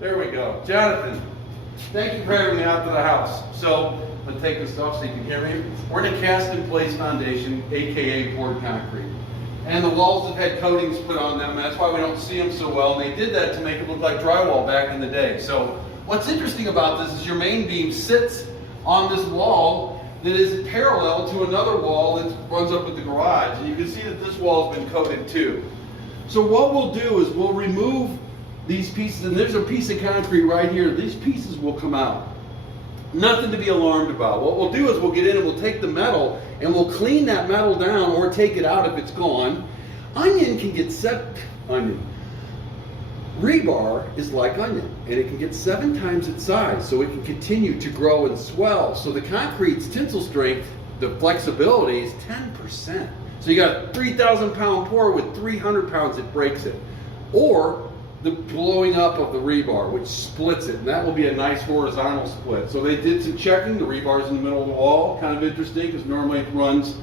There we go. Jonathan, thank you for having me out to the house. So, I'm going to take this off so you can hear me. We're in a cast-in-place foundation, aka poured concrete. And the walls have had coatings put on them, and that's why we don't see them so well. And they did that to make it look like drywall back in the day. So, what's interesting about this is your main beam sits on this wall that is parallel to another wall that runs up at the garage. And you can see that this wall has been coated too. So what we'll do is we'll remove these pieces, and there's a piece of concrete right here. These pieces will come out. Nothing to be alarmed about. What we'll do is we'll get in and we'll take the metal and we'll clean that metal down or take it out if it's gone. Onion can get Rebar is like onion, and it can get 7 times its size, so it can continue to grow and swell. So the concrete's tensile strength, the flexibility is 10%. So you got a 3,000 pound pour with 300 pounds, it breaks it. Or the blowing up of the rebar, which splits it, and that will be a nice horizontal split. So they did some checking. The rebar's in the middle of the wall. Kind of interesting, because normally it runs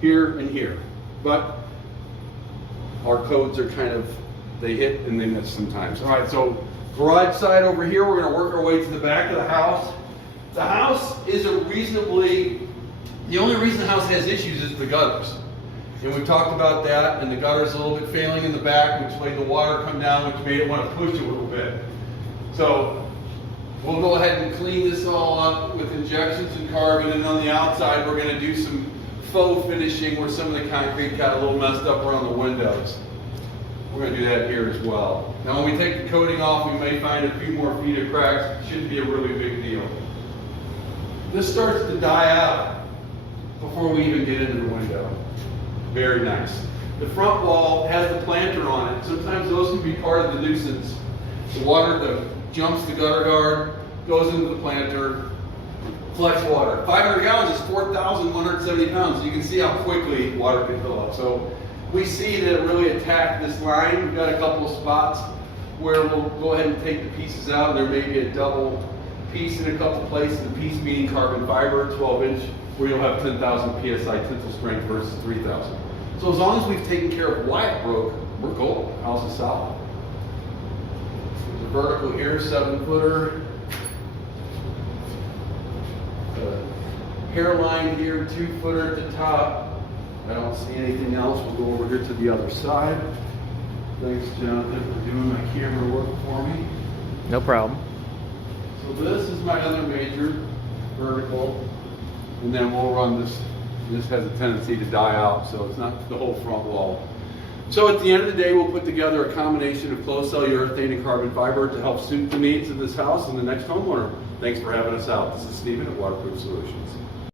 here and here. But our codes are kind of, they hit and they miss sometimes. All right, so garage side over here, we're going to work our way to the back of the house. The house is the only reason the house has issues is the gutters. And we talked about that, and the gutter's a little bit failing in the back, which made the water come down, which made it want to push a little bit. So we'll go ahead and clean this all up with injections and carbon, and on the outside we're going to do some faux finishing where some of the concrete got a little messed up around the windows. We're going to do that here as well. Now when we take the coating off, we may find a few more feet of cracks. It shouldn't be a really big deal. This starts to die out before we even get into the window. Very nice. The front wall has the planter on it. Sometimes those can be part of the nuisance. The water that jumps the gutter guard, goes into the planter, collects water. 500 gallons is 4,170 pounds. You can see how quickly water can fill up. So we see that it really attacked this line. We've got a couple of spots where we'll go ahead and take the pieces out. There may be a double piece in a couple places. The piece meaning carbon fiber, 12-inch, where you'll have 10,000 PSI tensile strength versus 3,000. So as long as we've taken care of why it broke, we're golden. The house is solid. There's a vertical here, 7-footer. Hairline here, 2-footer at the top. I don't see anything else. We'll go over here to the other side. Thanks, Jonathan, for doing my camera work for me. No problem. So this is my other major vertical, and then we'll run this. This has a tendency to die out, so it's not the whole front wall. So at the end of the day, we'll put together a combination of closed cell urethane and carbon fiber to help suit the needs of this house and the next homeowner. Thanks for having us out. This is Stephen at Waterproof Solutions.